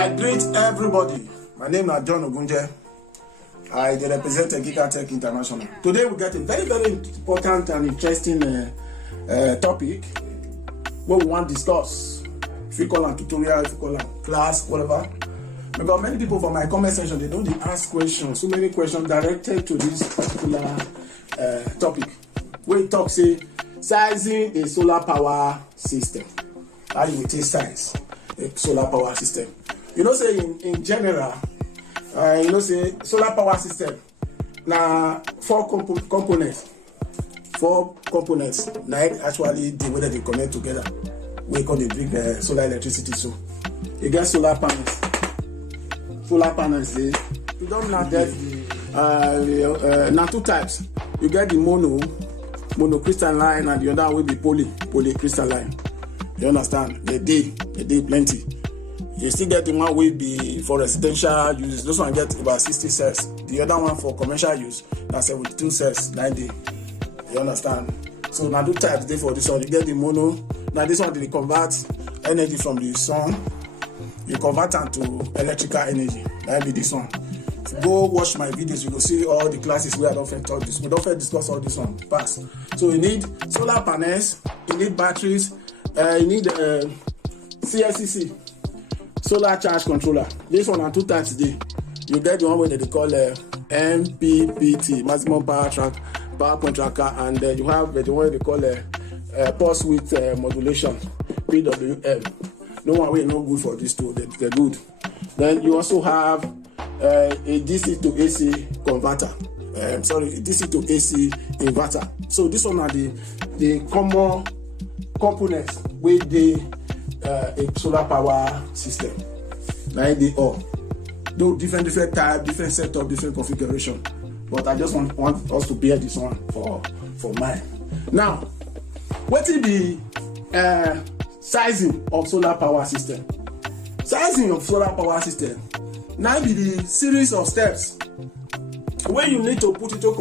I greet everybody. My name is John Ogunje. I represent Gigatech International. Today we get a very important and interesting topic where we want to discuss. If you call it tutorial, if you call it class, whatever. Because many people from my comment section, they don't ask questions. So many questions directed to this particular topic. Where it talks say sizing a solar power system. How you will take size a solar power system. You know, say in general, you know, say solar power system now four components. Like actually the way that they connect together, we call they bring the solar electricity. So you get solar panels. Solar panels, you don't now get now two types. You get the monocrystalline, and the other will be polycrystalline. You understand? They did plenty. You still get the one will be for residential use. This one get about 60 cells. The other one for commercial use, that's 72 cells, 90. You understand? So now two types there for this one. You get the mono. Now this one they convert energy from the sun. You convert it to electrical energy. That be this one. If you go watch my videos, you will see all the classes where I don't talk this. We don't discuss all this one. Pass. So you need solar panels. You need batteries. You need CSCC. Solar charge controller. This one are two types today. You get the one where they call MPPT, maximum power point tracker, and you have the one they call pulse width modulation, PWM. No one way no good for these two. They're good. Then you also have a DC to AC converter. A DC to AC inverter. So this one are the common components with the a solar power system. Like they all do different type, different setup, different configuration. But I just want us to bear this one for mine. Now, what is the sizing of solar power system? Sizing of solar power system now be the series of steps where you need to put into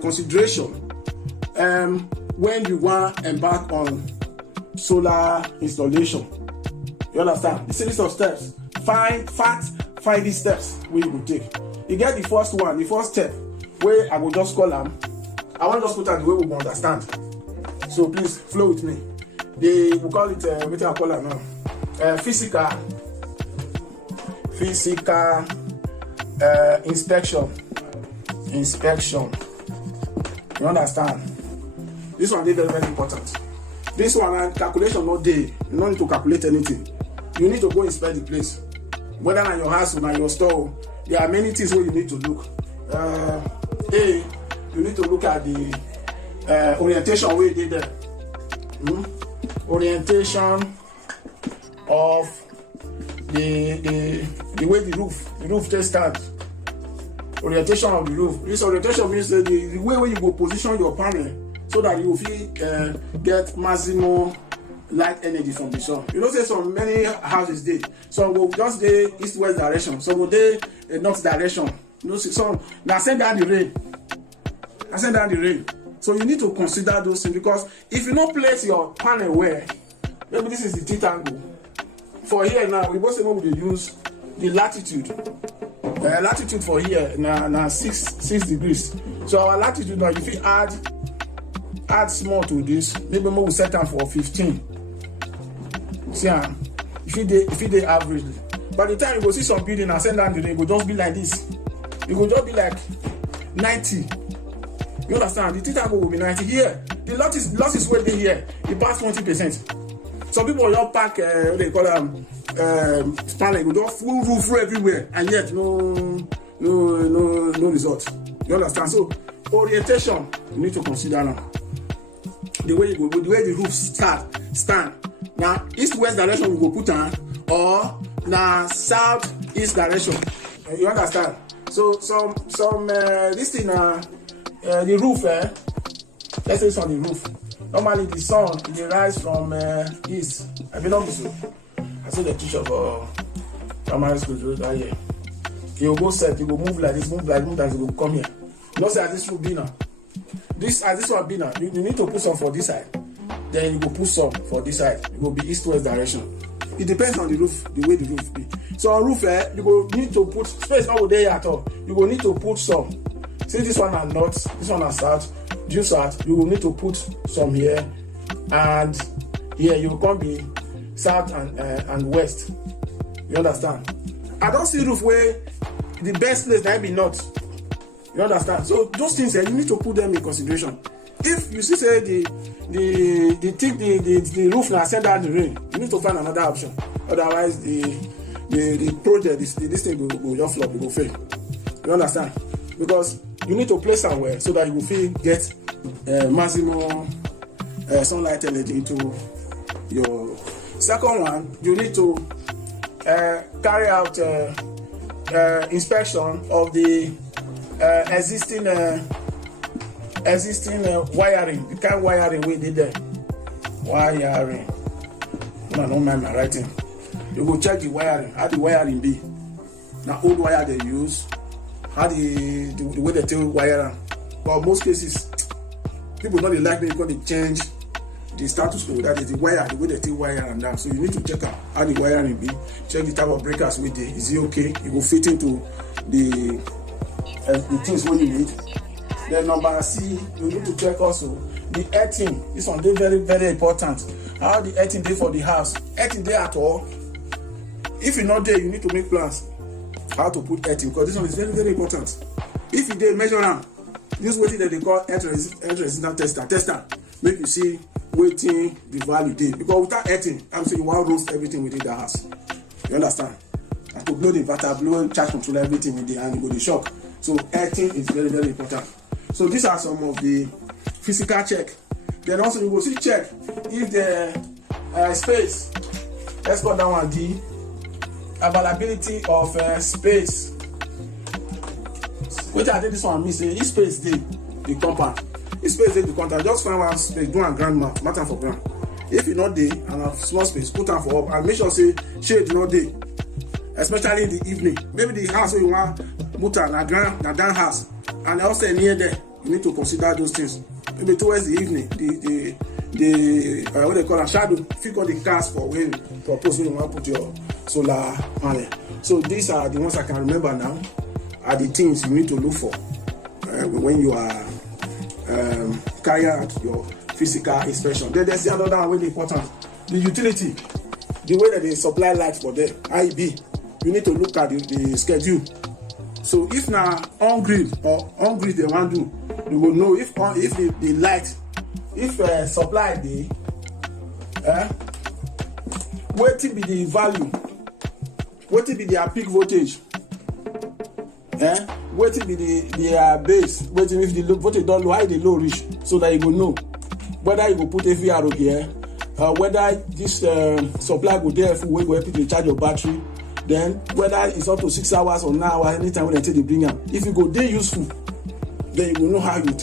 consideration when you want to embark on solar installation. You understand? The series of steps. Find these steps where you will take. You get the first one, the first step, where I will just call them. I want to just put out the way we will understand. So please flow with me. We call it what I call it now. Physical inspection. You understand? This one is very important. This one calculation not there. You don't need to calculate anything. You need to go inspect the place. Whether in your house or in your store, there are many things where you need to look. You need to look at the orientation where they there. Orientation of the way the roof just stands. Orientation of the roof. This orientation means the way where you go position your panel so that you will get maximum light energy from the sun. You know, say so many houses there. Some will just the east-west direction. Some will the north direction. You know, some now send down the rain. So you need to consider those things, because if you don't place your panel where, maybe this is the teeth angle. For here now, we both say we use the latitude. Latitude for here now 6 degrees. So our latitude now, if you add small to this, maybe we'll set them for 15. See, if you average, by the time you go see some building and send down the rain, it will just be like this. It will just be like 90. You understand? The teeth angle will be 90 here. The loss is way here. It pass 20%. Some people will pack they call them panel, go just full roof everywhere, and yet no result. You understand? So orientation you need to consider now. The way the roof stand. Now east-west direction we go put on, or now south-east direction. You understand? So some this thing the roof let's say it's on the roof. Normally the sun they rise from east. I mean not so. I saw the teacher for primary school right here. He will go set, he will move like this, move as he will come here. You know say as this will be now. This one be now. You need to put some for this side. Then you go put some for this side. It will be east-west direction. It depends on the roof, the way the roof be. So on roof, you go need to put space not there at all. You go need to put some. See, this one are north, this one are south, due south. You will need to put some here, and here you will come be south and west. You understand? I don't see roof where the best place might be north. You understand? So those things you need to put them in consideration. If you see say the roof now send out the rain, you need to find another option. Otherwise, the project this thing will just flop, it will fail. You understand? Because you need to place somewhere so that you will get maximum sunlight energy into your. Second one, you need to carry out inspection of the existing wiring, the kind of wiring we did there. Wiring. No, don't mind my writing. You go check the wiring, how the wiring be. Now old wire they use, how the way they tell wire. But most cases, people don't like me because they change the status quo. That is the wire, the way they tell wire and that. So you need to check out how the wiring be. Check the type of breakers with it. Is it okay? You go fit into the things what you need. Then number C, you need to check also the earthing. This one is very, very important. How the earthing day for the house. Earthing day at all. If you're not there, you need to make plans how to put earthing, because this one is very, very important. If you did measure them, this is what they call earth resistance tester. Make you see waiting the value day. Because without earthing, I'm saying you want to roast everything within the house. You understand? And to blow the inverter, blow charge control, everything with the and you go the shock. So earthing is very, very important. So these are some of the physical check. Then also you will see check if the space, let's go down one D, availability of space. Which I think this one means if space the compound. If space the compound, just find one space, do a ground mount, matter for ground. If you not there and have small space, put them for up and make sure say shade not there. Especially in the evening. Maybe the house where you want put a down house and also near there. You need to consider those things. Maybe towards the evening, the what they call a shadow, figure the cast for when propose when you want to put your solar panel. So these are the ones I can remember now, are the things you need to look for when you are carrying out your physical inspection. Then there's another one really important, the utility, the way that they supply light for them, IB. You need to look at the schedule. So if now on grid they want to do, you will know if the light, if supply the what will be the value, what will be their peak voltage, what will be the base, what if the voltage don't low, how the low reach, so that you will know whether you will put a VRO here, whether this supply will there for go help you to charge your battery. Then whether it's up to 6 hours or 9 hours, anytime when they take the bring up. If you go there useful, then you will know how you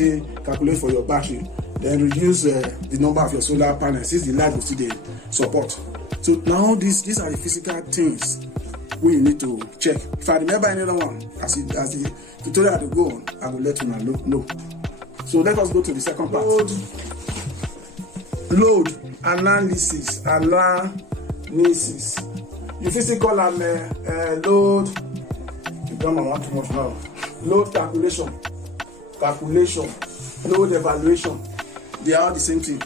calculate for your battery. Then reduce the number of your solar panels since the light will still the support. So now these are the physical things we need to check. If I remember another one, as the tutorial to go on, I will let you know. So let us go to the second part. Load analysis. You physical and load. You don't want too much now. Load calculation, load evaluation. They are all the same thing.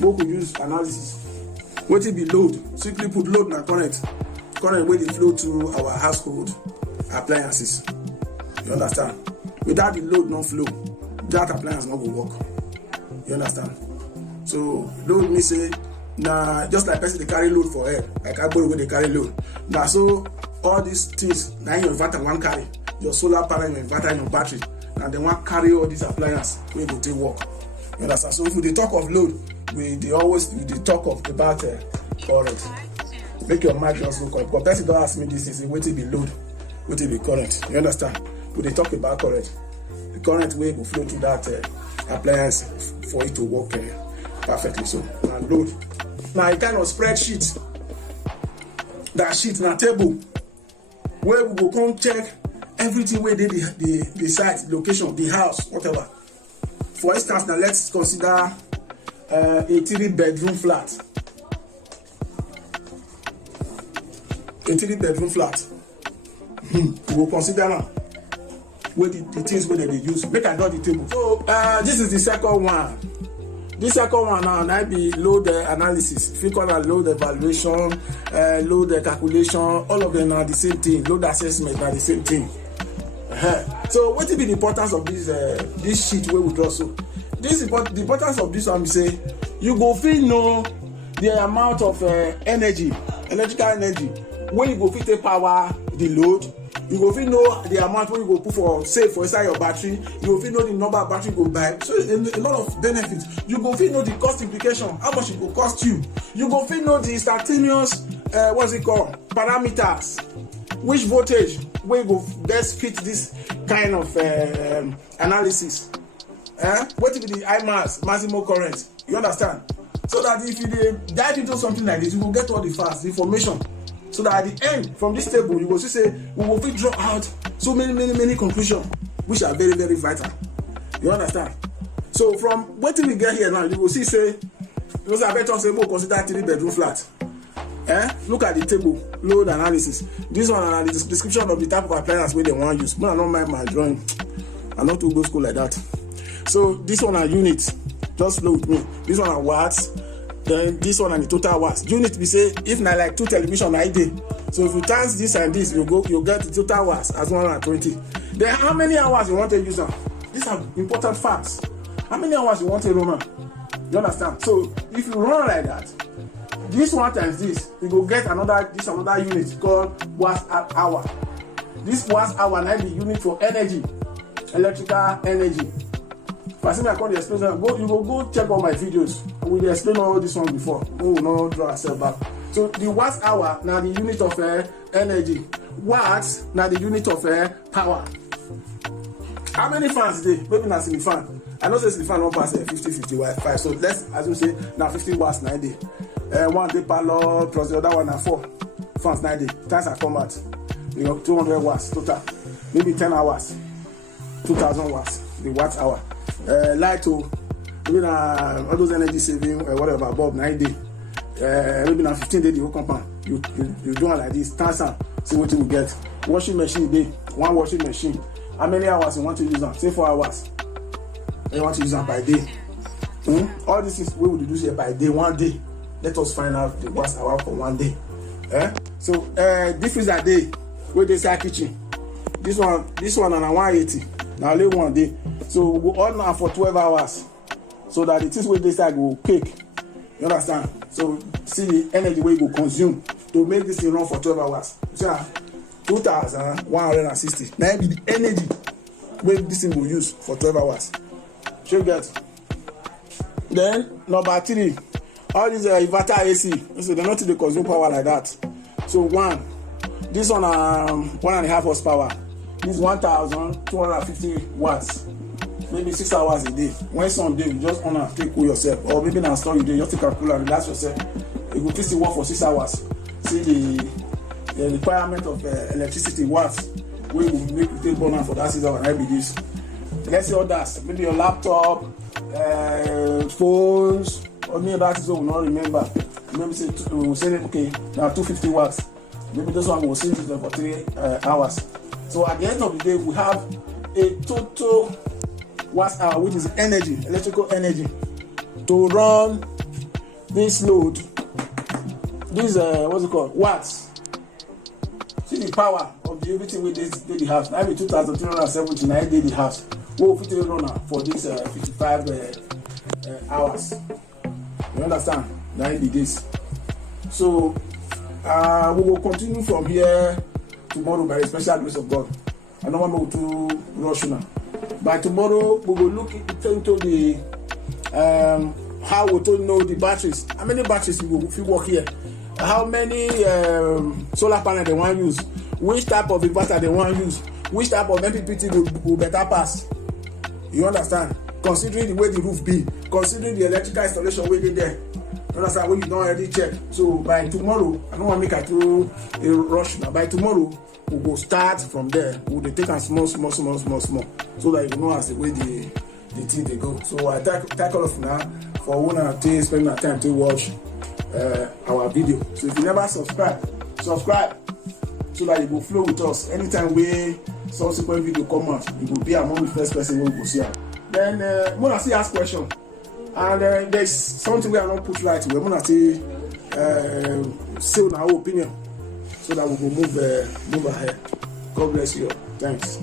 Both will use analysis. What will be load? Simply put load na current where they flow to our household appliances. You understand? Without the load no flow, that appliance not will work. You understand? So load means say. Now, just like person they carry load for air, like I borrow when they carry load. Now, so all these things, now your inverter one carry, your solar panel, your inverter, your battery. Now they want carry all these appliances where go take work. You understand? So if we talk of load, we talk about current. Make your mind just look up. Because person don't ask me this is what it be load, what it be current. You understand? But they talk about current. The current way will flow to that appliance for it to work perfectly. So now load. Now a kind of spreadsheet, that sheet na table where we go come check everything where they the site, location, the house, whatever. For instance, now let's consider a 3-bedroom flat. a 3-bedroom flat. We will consider now with the things where they use. Make I draw the table. So this is the second one. This second one now be load analysis. If you call it load evaluation, load calculation, all of them are the same thing. Load assessment are the same thing. So what will be the importance of this sheet where we draw? So the importance of this one, we say you go feel know the amount of energy, electrical energy, when you go fit take power the load. You go fit know the amount when you go put for save for inside your battery. You go fit know the number of battery you go buy. So a lot of benefits. You go fit know the cost implication, how much it go cost you. You go fit know the instantaneous what's it called, parameters, which voltage where you go best fit this kind of analysis. What if the IMAS, maximum current? You understand? So that if you dive into something like this, you will get all the facts, the information. So that at the end, from this table, you will see say we will fit draw out so many conclusions, which are very, very vital. You understand? So from what we get here now, you will see say, because I better say we'll consider 3-bedroom flat. Look at the table, load analysis. This one and the description of the type of appliance where they want to use. But I don't mind my drawing. I'm not to go school like that. So this one are units. Just flow with me. This one are watts. Then this one and the total watts. Unit we say if na like 2 television I did. So if you times this and this, you get the total watts as 120. Then how many hours you want to use them? These are important facts. How many hours you want to run? You understand? So if you run like that, this one times this, you go get another unit called watts hour. This watts hour now be unit for energy, electrical energy. I call the explanation. You go check all my videos. We explain all this one before. We will not draw ourselves back. So the watts hour now the unit of energy. Watts now the unit of power. How many fans today? Maybe not the fan. I know say the fan won't pass 50 Wi-Fi. So let's assume say now 50 watts 9 day. 1 day per load plus the other one and 4 fans 9 day. Times are combat. 200 watts total. Maybe 10 hours. 2000 watts. The watt hour. Light to maybe all those energy saving whatever above 9 day. Maybe now 15 day the whole compound. You do it like this. Times and see what you will get. Washing machine day. 1 washing machine. How many hours you want to use them? Say 4 hours. You want to use them by day. All this is we will do here by day, 1 day. Let us find out the watts hour for 1 day. So this is a day where they say kitchen. This one and a 180. Now only 1 day. So we go on now for 12 hours. So that the things where they say go cake. You understand? So see the energy we go consume to make this thing run for 12 hours. So 2,160. Now be the energy where this thing will use for 12 hours. So you get. Then number 3. All these inverter AC, so they're not to consume power like that. So this one 1.5 horsepower. This 1,250 watts. Maybe 6 hours a day. When some day you just wanna take cool yourself, or maybe now store you day, just take a cool and relax yourself. You go still work for 6 hours. See the requirement of electricity watts. We will make you take burn for that 6 hours. I be this. Let's say others, maybe your laptop, phones. Or me that is what we not remember. Maybe we will say okay, now 250 watts. Maybe this one will sit there for 3 hours. So at the end of the day, we have a total watts hour, which is energy, electrical energy, to run this load. This what's it called? Watts. See the power of the everything with this daily house. Now be 2,379 daily house. We will fit run for this 55 hours. You understand? That be this. So we will continue from here tomorrow by the special grace of God. I don't want to rush now. By tomorrow we will look into the how we to know the batteries. How many batteries we will work here? How many solar panel they want to use? Which type of inverter they want to use? Which type of MPPT will better pass? You understand? Considering the way the roof be, considering the electrical installation way they there. You understand? When you don't already check. So by tomorrow, I don't want to make a rush now. By tomorrow, we will start from there. We will take a small, so that you know as the way the thing they go. So I thank all of you now for one and spending our time to watch our video. So if you never subscribe. so that you go flow with us. Anytime we subsequent video come out, you will be among the first person we go see am. Then Mona still ask question, and there's something we are not put right. We Mona still say our opinion, so that we will move ahead. God bless you. Thanks.